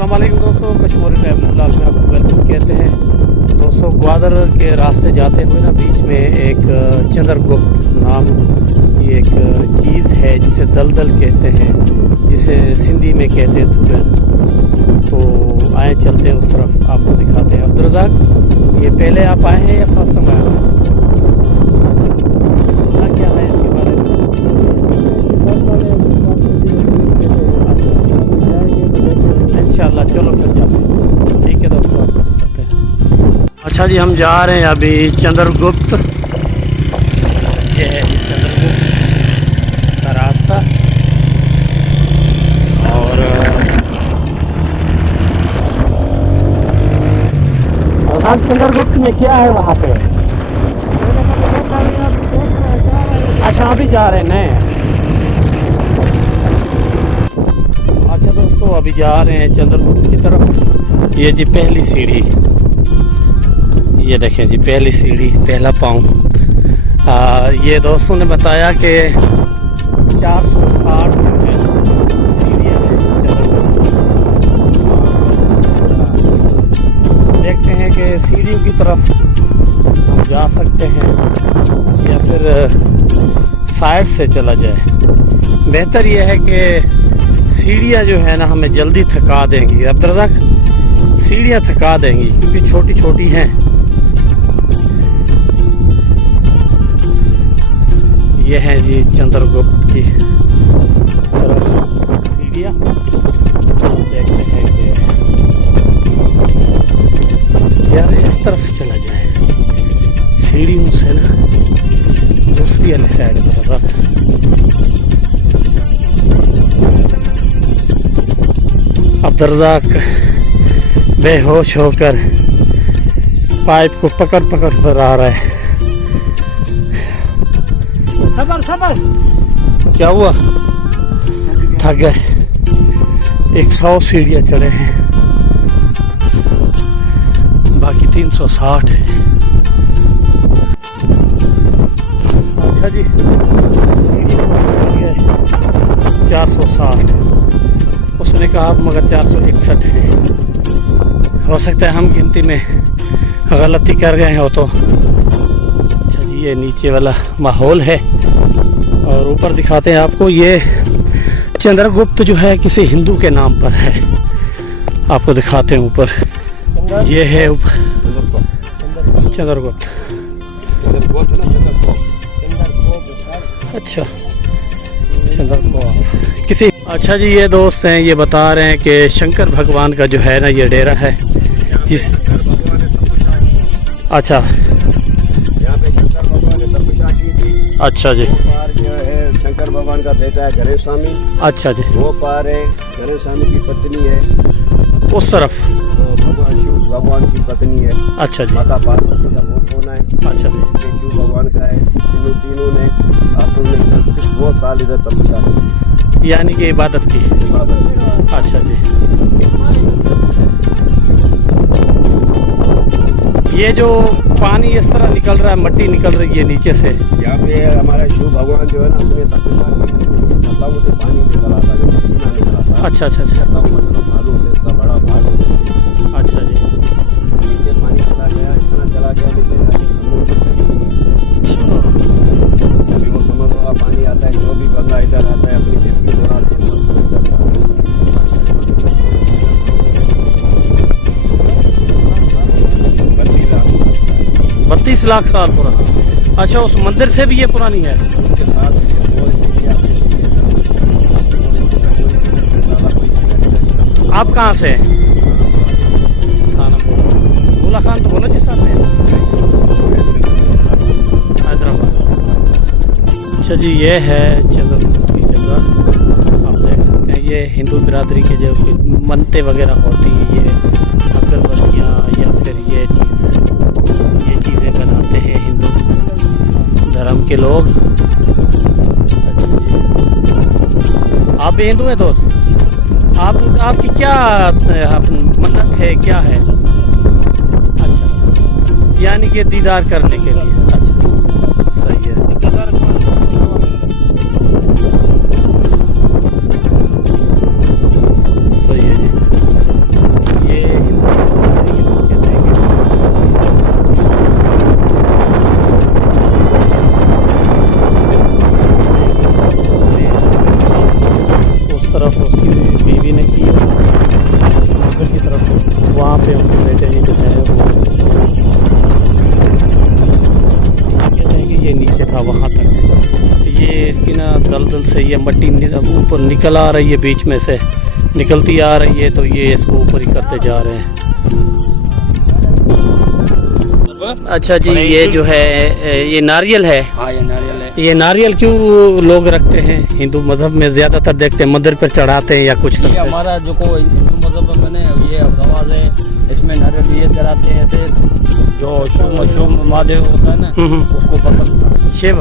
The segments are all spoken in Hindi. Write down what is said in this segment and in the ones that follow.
अस्सलाम वालेकुम दोस्तों, कश्मीरी ट्रैवल ब्लॉग में आपको वेलकम कहते हैं। दोस्तों ग्वादर के रास्ते जाते हुए ना बीच में एक चंद्रगुप्त नाम की एक चीज़ है जिसे दलदल कहते हैं, जिसे सिंधी में कहते हैं धुगर। तो आए चलते हैं उस तरफ, आपको दिखाते हैं। अब्दुर्रज़ाक, ये पहले आप आए हैं या फर्स्ट टाइम आए हैं? सुना क्या है इसके बारे में? इंशाल्लाह चलो फिर जाते हैं। ठीक है दोस्तों, आपको दिखाते हैं। अच्छा जी, हम जा रहे हैं अभी चंद्रगुप्त। ये है चंद्रगुप्त का रास्ता। और चंद्रगुप्त में क्या है वहाँ पे? अच्छा, अभी जा रहे हैं नए। अच्छा दोस्तों, अभी जा रहे हैं चंद्रगुप्त की तरफ। ये जी पहली सीढ़ी, ये देखें जी पहली सीढ़ी, पहला पाँव। ये दोस्तों ने बताया कि 460 सीढ़ियाँ हैं चंद्रगुप्त। देखते हैं कि सीढ़ियों की तरफ हम जा सकते हैं या फिर साइड से चला जाए। बेहतर यह है कि सीढ़ियाँ जो है ना हमें जल्दी थका देंगी। अब्दुर्रज़ाक, सीढ़ियाँ थका देंगी क्योंकि छोटी छोटी हैं। ये हैं जी चंद्रगुप्त की तरफ सीढ़ियाँ। देखते हैं कि यार इस तरफ चला जाए सीढ़ियों से ना, दूसरी वाली साइड अब्दुर्रज़ाक। अब्दुर्रज़ाक बेहोश होकर पाइप को पकड़ पकड़ कर आ रहा है। सबर सबर, क्या हुआ? थक गए। 100 सीढ़ियाँ चढ़े हैं, बाकी 360 है। अच्छा जी, 460 उसने कहा, मगर 461 है। हो सकता है हम गिनती में गलती कर गए हो तो। अच्छा जी, ये नीचे वाला माहौल है और ऊपर दिखाते हैं आपको। ये चंद्रगुप्त जो है किसी हिंदू के नाम पर है, आपको दिखाते हैं ऊपर। ये है ऊपर चंद्रगुप्त। अच्छा, चंद्रगुप्त किसी। अच्छा जी, ये दोस्त हैं, ये बता रहे हैं कि शंकर भगवान का जो है ना ये डेरा है जिस। अच्छा, यहाँ पे शंकर भगवान ने तपस्या की थी। अच्छा जी, वो पार जो है शंकर भगवान का बेटा है गणेश स्वामी। अच्छा जी, वो पार है गणेश स्वामी की पत्नी है उस तरफ, तो भगवान शिव भगवान की पत्नी है। अच्छा जी, माता पार्वती का वो कौन है? अच्छा जी, ये शिव भगवान का है। तीनों ने आपस में बहुत साल इधर तपस्या की, यानी कि इबादत की। अच्छा जी, ये जो पानी इस तरह निकल रहा है, मट्टी निकल रही है नीचे से। यहाँ पे हमारा शिव भगवान जो है ना उसने तपस्या की थी, तलाबों से पानी निकला था, जो पसीना निकला था। अच्छा अच्छा अच्छा, मतलब भालू से इसका बड़ा भाग हो गया। अच्छा जी, नीचे पानी चला गया, इतना चला गया नीचे जाके समुद्र अच्छा, अभी वो समझ वाला पानी आता है, जो भी बंदा इधर आता है अपनी जिंदगी दौड़ाते हैं, सब इधर अच्छा जी। 32 लाख साल पुराना। अच्छा, उस मंदिर से भी ये पुरानी है। उसके साथ आप कहाँ से हैं? थाना बोला खान, तो बोला जिस साल में हैदराबाद। अच्छा जी, ये है चंद्रगुप्त की जगह, आप देख सकते हैं। ये हिंदू बिरादरी के जो मनते वगैरह होती हैं, ये अगरबत्तियाँ या फिर ये चीज़ें बनाते हैं हिंदू धर्म के लोग। अच्छा जी, आप भी हिंदू हैं दोस्त? आपकी क्या मन्नत है, क्या है? अच्छा अच्छा अच्छा, यानी कि दीदार करने के लिए। अच्छा अच्छा, सही है। सही है जी। था वहाँ तक। ये इसकी ना दलदल से ये मट्टी ऊपर निकल आ रही है, बीच में से निकलती आ रही है, तो ये इसको ऊपर ही करते जा रहे हैं। अच्छा जी, ये जो है ये नारियल है। हाँ, ये नारियल है। ये नारियल क्यों लोग रखते हैं? हिंदू मजहब में ज़्यादातर देखते हैं मंदिर पर चढ़ाते हैं या कुछ ये करते हैं। हमारा जो को हिंदू मजहब में ये रवाज है, इसमें नारियल ये चढ़ाते हैं। ऐसे जो शुभ महादेव होता है ना, उसको पसंद था। शिव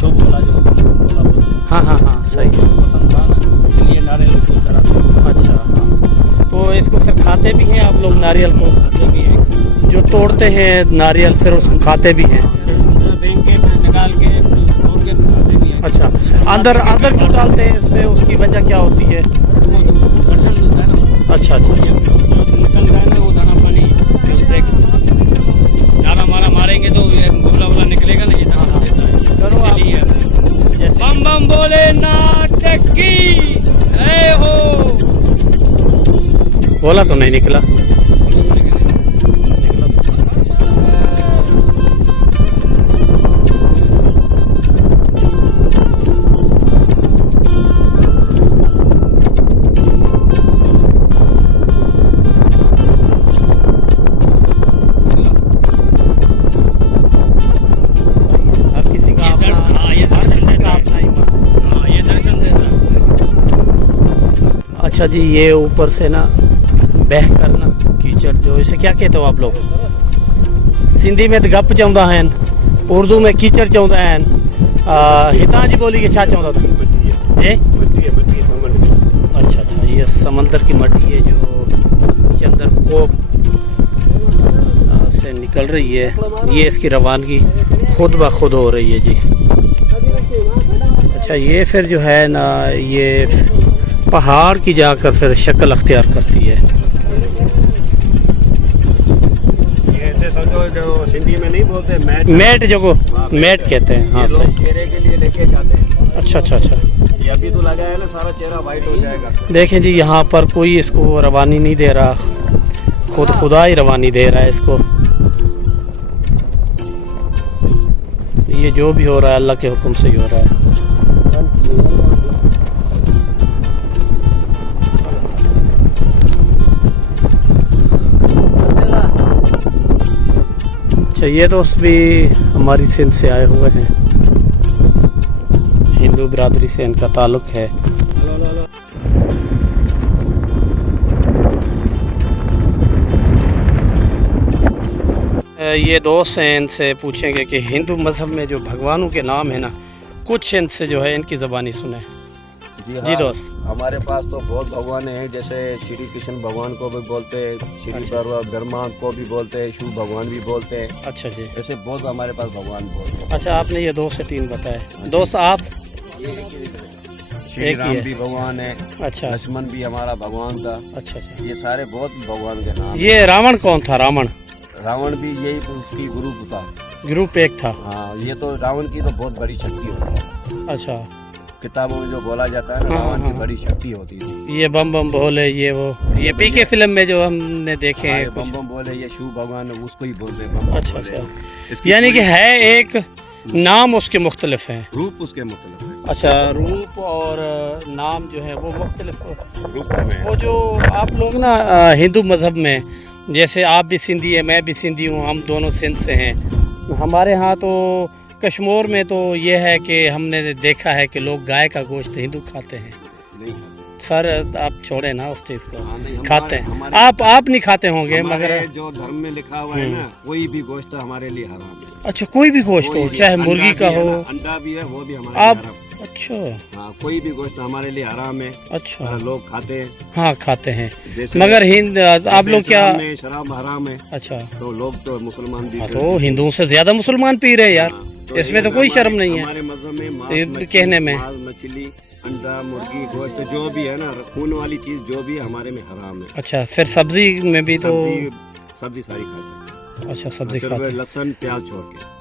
शुभ वाला जो बोला बोलते हैं, हाँ हाँ हाँ सही है। उसको पसंद था ना, इसलिए नारियल उसको चढ़ाते हैं। अच्छा हाँ, तो इसको फिर खाते भी हैं आप लोग नारियल को? खाते भी हैं, जो तोड़ते हैं नारियल फिर उसको खाते भी हैं? बेंक के फिर निकाल के तोड़ के खाते भी हैं। अच्छा, अंदर अंदर क्यों डालते हैं इसमें? उसकी वजह क्या होती है? उसको दर्शन मिलता है ना। अच्छा अच्छा अच्छा। निकल रहा है ना वो दाना पानी, दाना मारा मारेंगे तो ये बुबला बुबला निकलेगा ना, ये दाना देता है। करो आप। इसलिए जैसे बम बम बोले नाटक की जय हो। बोला तो नहीं निकला। हर किसी का अपना, हर किसी का अपना ईमान है। हाँ, ये दर्शन देता है। अच्छा जी, ये ऊपर से ना बह कर ना कीचड़, जो इसे क्या कहते हो आप लोग? सिंधी में तो गप चवंदा आहिनि, उर्दू में कीचड़ चवंदा आहिनि। हितां जी ॿोली खे छा चवंदा था? जी अच्छा अच्छा, ये समंदर की मट्टी है जो के अंदर कोप से निकल रही है। ये इसकी रवानगी खुद ब खुद हो रही है जी। अच्छा, ये फिर जो है ना ये पहाड़ की जाकर फिर शक्ल अख्तियार करती है। ये ऐसे समझो जो सिंधी में नहीं बोलते मैट, मैट जो मैट कहते हैं। हाँ ये लोग सही। चेहरे के लिए लेके जाते हैं। अच्छा अच्छा अच्छा। ये अभी तो लगा है ना, सारा चेहरा वाइट हो जाएगा। देखें जी, यहाँ पर कोई इसको रवानी नहीं दे रहा, खुद खुदा ही रवानी दे रहा है इसको। ये जो भी हो रहा है अल्लाह के हुक्म से ही हो रहा है। अच्छा, ये दोस्त भी हमारी सिंध से आए हुए हैं, हिंदू बिरादरी से इनका ताल्लुक है। ये दोस्त हैं, इनसे पूछेंगे कि हिंदू मज़हब में जो भगवानों के नाम है ना, कुछ इनसे जो है इनकी ज़बानी सुने। जी दोस्त। हमारे पास तो बहुत भगवान हैं, जैसे श्री कृष्ण भगवान को भी बोलते हैं, श्री अच्छा। ब्रह्मा को भी बोलते हैं, शिव भगवान भी बोलते हैं। अच्छा जी। ऐसे बहुत हमारे पास भगवान बोलते हैं। अच्छा, आपने ये 2 से 3 बताए। दोस्त आप? श्री एक ही राम है। भी भगवान है, अच्छा लक्ष्मण भी हमारा भगवान था। अच्छा अच्छा। ये सारे बहुत भगवान के नाम। ये रावण कौन था? रावण भी यही उसकी गुरु था। ग्रुप एक था। हाँ, ये तो रावण की तो बहुत बड़ी शक्ति होती है। अच्छा, किताबों में जो बोला जाता है ना, हाँ, रावण हाँ, की बड़ी शक्ति होती थी। ये बम बम बोले, ये वो ये पीके फिल्म में जो हमने देखे हाँ, हैं ये कुछ। बम बम बोले, ये शिव भगवान है, उसको ही बोलते हैं बम बम अच्छा बोले। अच्छा, इसकी यानी कि पूरी है एक नाम उसके मुख्तलिफ हैं। रूप उसके मतलब है। अच्छा, रूप और नाम जो है वो मुख्तलिफ। रूप में वो जो आप लोग ना हिंदू मज़हब में, जैसे आप भी सिंधी है, मैं भी सिंधी हूँ, हम दोनों सिंध से हैं। हमारे यहाँ तो कश्मीर में तो ये है कि हमने देखा है कि लोग गाय का गोश्त हिंदू खाते हैं। नहीं खाते। सर आप छोड़े ना उस चीज़ को। हाँ, नहीं, खाते हैं। हमारे- आप नहीं खाते होंगे हमारे मगर। जो धर्म में लिखा हुआ है ना, कोई भी गोश्त हमारे लिए हराम है। अच्छा, कोई भी गोश्त कोई हो, भी, चाहे अंडा मुर्गी भी का है हो। ना, अंडा भी है, वो भी हमारे आप लिए हराम। अच्छा हाँ, कोई भी गोश्त हमारे लिए हराम है। अच्छा, लोग खाते हैं। हाँ खाते हैं। जैसे मगर हिंद आप जैसे लोग क्या? इस्लाम में शराब हराम है, अच्छा, तो लोग तो मुसलमान भी हाँ पीते तो हैं। हिंदुओं से ज़्यादा मुसलमान पी रहे हैं यार। हाँ, इसमें तो ये कोई हमारे- शर्म नहीं है हमारे मजहब में मांस, ये मच्छी, कहने में। मांस, मछली, अंडा, मुर्गी, गोश्त जो भी है ना, खून वाली चीज जो भी है हमारे में हराम है। अच्छा, फिर सब्जी में भी तो? सब्जी सारी खा सकते हैं। अच्छा, सब्जी सिर्फ खाते हैं। लहसुन प्याज छोड़ के।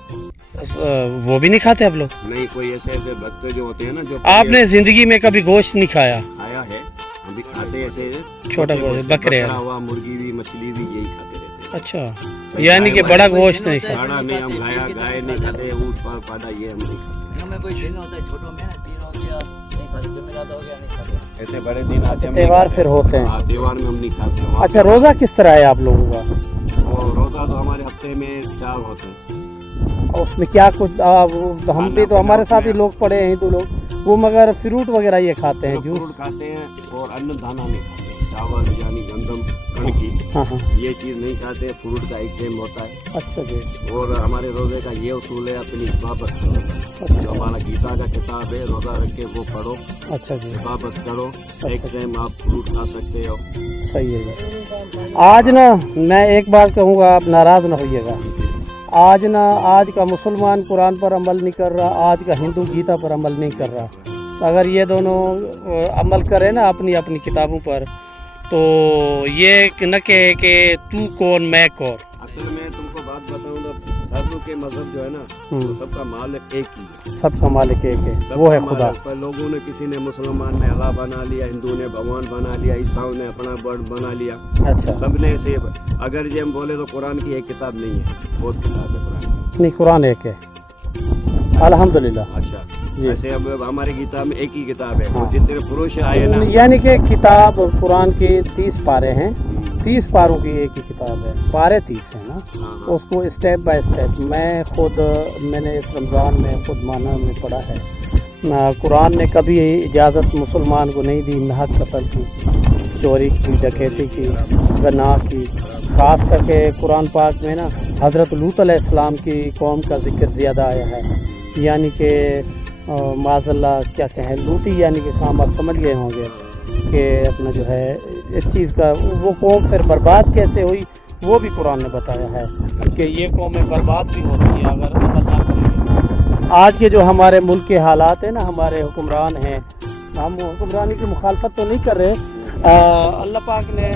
वो भी नहीं खाते आप लोग? नहीं, कोई ऐसे ऐसे भक्त जो होते हैं ना, जो आपने जिंदगी में कभी गोश्त नहीं खाया? खाया है, हम भी खाते हैं ऐसे छोटा छोटे गोश्त, बकरे बकरा हुआ, मुर्गी भी, मछली भी, यही खाते रहते हैं। अच्छा, यानी कि बड़ा गोश्त नहीं खाता। गाड़ा नहीं, हम गाय नहीं खाते, ऊँट पाड़ा ये हम नहीं खाते। में कोई दिन होता है छोटों में ना, पीर हो गया नहीं खाते, जमेरात हो गया नहीं खाते। ऐसे बड़े दिन आते हम त्योहार नहीं फिर खाते। होते हैं। हाँ, त्योहार में हम नहीं खाते। वहाँ अच्छा, रोज़ा किस तरह है आप लोगों का? और रोजा तो हमारे हफ्ते में 4 होते हैं। और उसमें क्या कुछ हम भी तो हमारे साथ ही लोग पड़े हैं हिंदू लोग, वो मगर फ्रूट वगैरह ये खाते हैं, जूस। फ्रूट खाते हैं और अन्न दाना नहीं खाते, चावल यानी गंदम कणकी हाँ हाँ, ये चीज़ नहीं खाते। फ्रूट का एक टाइम होता है। अच्छा जी। और हमारे रोजे का ये उसूल है, अपनी इबादत करो। जो हमारा गीता का किताब है, रोजा रख के वो पढ़ो, अच्छा जी, इबादत करो। एक टाइम आप फ्रूट खा सकते हो। सही है। आज ना मैं एक बात कहूँगा, आप नाराज़ ना होइएगा। आज का मुसलमान कुरान पर अमल नहीं कर रहा, आज का हिंदू गीता पर अमल नहीं कर रहा। अगर ये दोनों अमल करें ना अपनी अपनी किताबों पर, तो ये न कहे कि तू कौन मैं कौन। असल में तुमको बात बताऊं तो सब के मजहब जो है ना, तो सबका मालिक एक ही है। सबका मालिक एक है, सबका वो है खुदा। मालिक। पर लोगों ने, किसी ने, मुसलमान ने अल्लाह बना लिया, हिंदू ने भगवान बना लिया, ईसाई ने अपना बर्ड बना लिया। अच्छा, सबने ऐसे, अगर ये हम बोले तो कुरान की एक किताब नहीं है, बहुत किताब है कुरान की। नहीं, कुरान एक है, अल्हम्दुलिल्लाह। अच्छा, जी। जैसे अब हमारी गीता में एक ही किताब है। हाँ। वो जितने पुरुष आए ना, यानी कि किताब कुरान के 30 पारे हैं, 30 पारों की एक ही किताब है, पारे 30 है ना। हाँ, हाँ। उसको स्टेप बाय स्टेप मैंने इस रमज़ान में खुद माना में पढ़ा है। कुरान ने कभी इजाज़त मुसलमान को नहीं दी नाहक कत्ल की, चोरी की, डकैती की, ज़ना की। ख़ास करके कुरान पाक में ना हज़रत लूत अलैहिस्सलाम की कौम का जिक्र ज़्यादा आया है। यानी कि माज़अल्लाह क्या कहें, लूटी यानी कि काम आप समझ गए होंगे कि अपना जो है इस चीज़ का, वो कौम फिर बर्बाद कैसे हुई वो भी कुरान ने बताया है कि ये कौमें बर्बाद भी होती हैं अगर अमल ना करेंगे। आज के जो हमारे मुल्क के हालात हैं ना, हमारे हुक्मरान हैं, हम हुक्मरानी की मुखालफत तो नहीं कर रहे। अल्लाह पाक ने